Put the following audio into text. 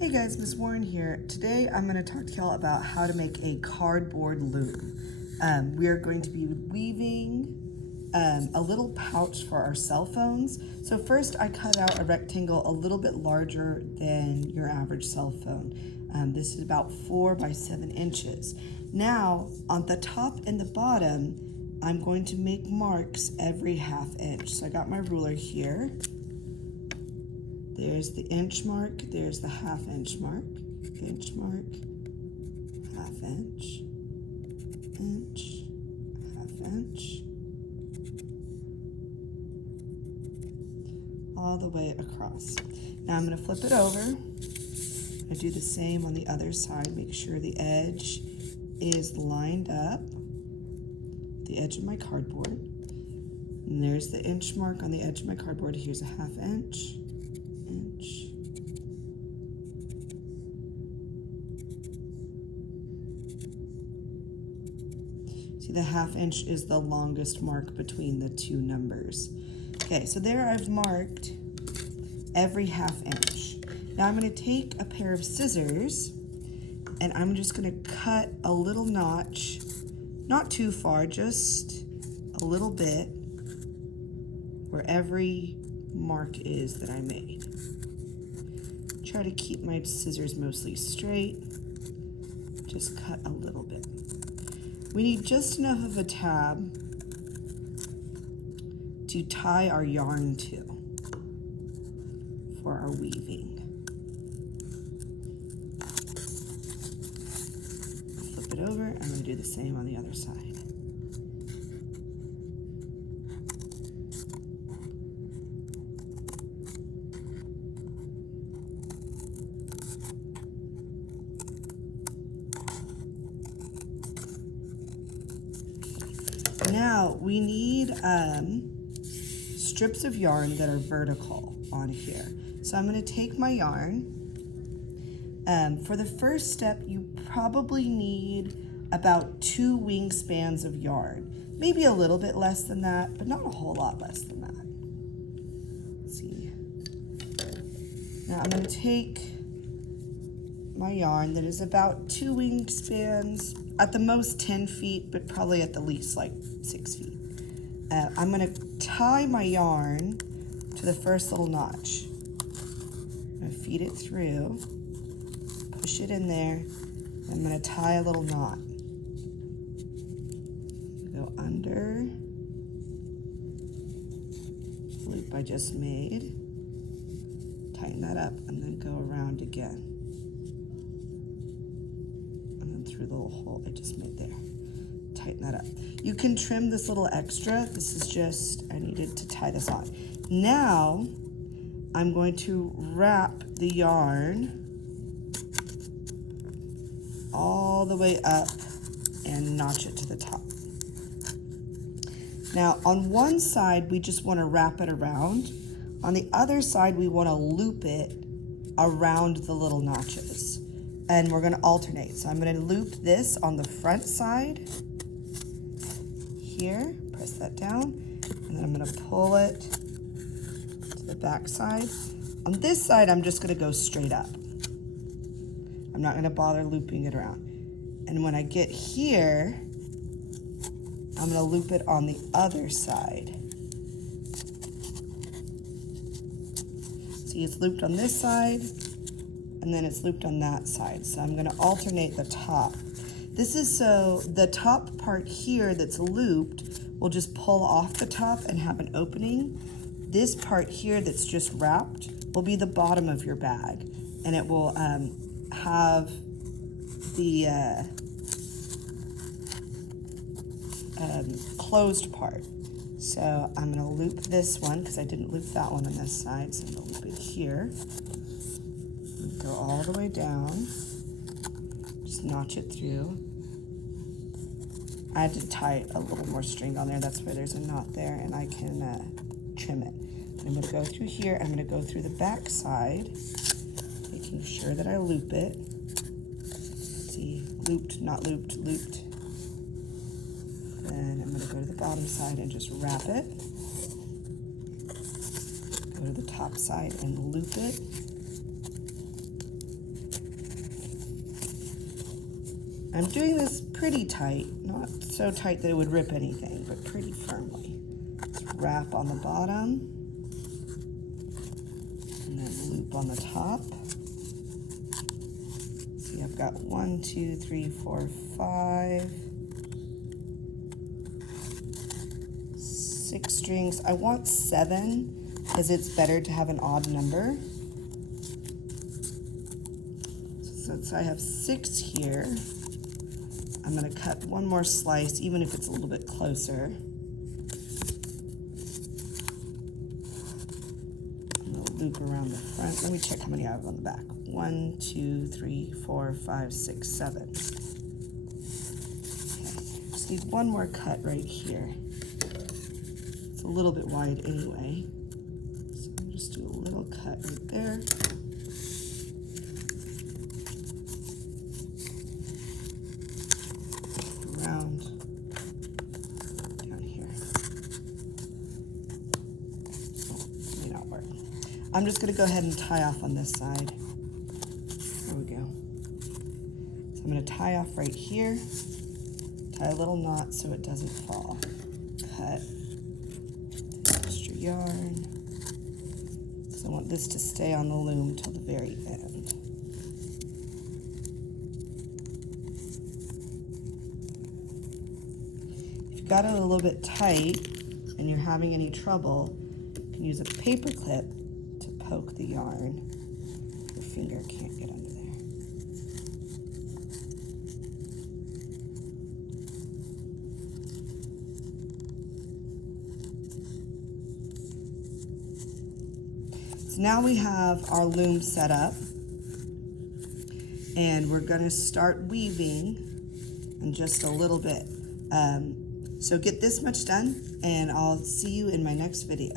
Hey guys, Miss Warren here. Today I'm going to talk to y'all about how to make a cardboard loom. We are going to be weaving a little pouch for our cell phones. So first I cut out a rectangle a little bit larger than your average cell phone. This is about 4 by 7 inches. Now on the top and the bottom, I'm going to make marks every 1/2 inch. So I got my ruler here. There's the inch mark, there's the 1/2 inch mark, 1/2 inch, inch, 1/2 inch, all the way across. Now I'm going to flip it over. I do the same on the other side, make sure the edge is lined up, the edge of my cardboard. And there's the inch mark on the edge of my cardboard. Here's a 1/2 inch. See, the 1/2 inch is the longest mark between the two numbers. Okay, so there I've marked every 1/2 inch. Now I'm going to take a pair of scissors and I'm just going to cut a little notch, not too far, just a little bit where every mark is that I made. Try to keep my scissors mostly straight. Just cut a little bit. We need just enough of a tab to tie our yarn to for our weaving. Flip it over. I'm going to do the same on the other side. Now we need strips of yarn that are vertical on here. So I'm going to take my yarn. For the first step, you probably need about 2 wingspans of yarn. Maybe a little bit less than that, but not a whole lot less than that. Let's see. Now I'm going to take my yarn that is about 2 wingspans, at the most 10 feet, but probably at the least like 6 feet. I'm going to tie my yarn to the first little notch. I'm going to feed it through, push it in there. I'm going to tie a little knot. Go under the loop I just made, tighten that up, and then go around again. Through the little hole I just made there. Tighten that up. You can trim this little extra. This is just, I needed to tie this on. Now, I'm going to wrap the yarn all the way up and notch it to the top. Now, on one side, we just want to wrap it around. On the other side, we want to loop it around the little notches. And we're going to alternate. So I'm going to loop this on the front side here, press that down, and then I'm going to pull it to the back side. On this side, I'm just going to go straight up. I'm not going to bother looping it around. And when I get here, I'm going to loop it on the other side. See, it's looped on this side, and then it's looped on that side. So I'm going to alternate the top. This is so the top part here that's looped will just pull off the top and have an opening. This part here that's just wrapped will be the bottom of your bag, and it will have the closed part. So I'm going to loop this one because I didn't loop that one on this side, so I'm going to loop it here. Go all the way down, just notch it through. I had to tie a little more string on there, that's why there's a knot there, and I can trim it. I'm going to go through here, I'm going to go through the back side, making sure that I loop it. See, looped, not looped, looped. Then I'm going to go to the bottom side and just wrap it. Go to the top side and loop it. I'm doing this pretty tight, not so tight that it would rip anything, but pretty firmly. Let's wrap on the bottom, and then loop on the top. See, I've got 1, 2, 3, 4, 5, 6 strings. I want 7 because it's better to have an odd number. So I have 6 here. I'm going to cut one more slice, even if it's a little bit closer. I'm going to loop around the front. Let me check how many I have on the back. 1, 2, 3, 4, 5, 6, 7. Okay. Just need one more cut right here. It's a little bit wide anyway. So I'll just do a little cut right there. Around down here. Oh, may not work. I'm just going to go ahead and tie off on this side. There we go. So I'm going to tie off right here, tie a little knot so it doesn't fall. Cut the extra yarn. So I want this to stay on the loom till the very end. Got it a little bit tight and you're having any trouble, you can use a paper clip to poke the yarn. Your finger can't get under there. So now we have our loom set up and we're going to start weaving in just a little bit. So get this much done, and I'll see you in my next video.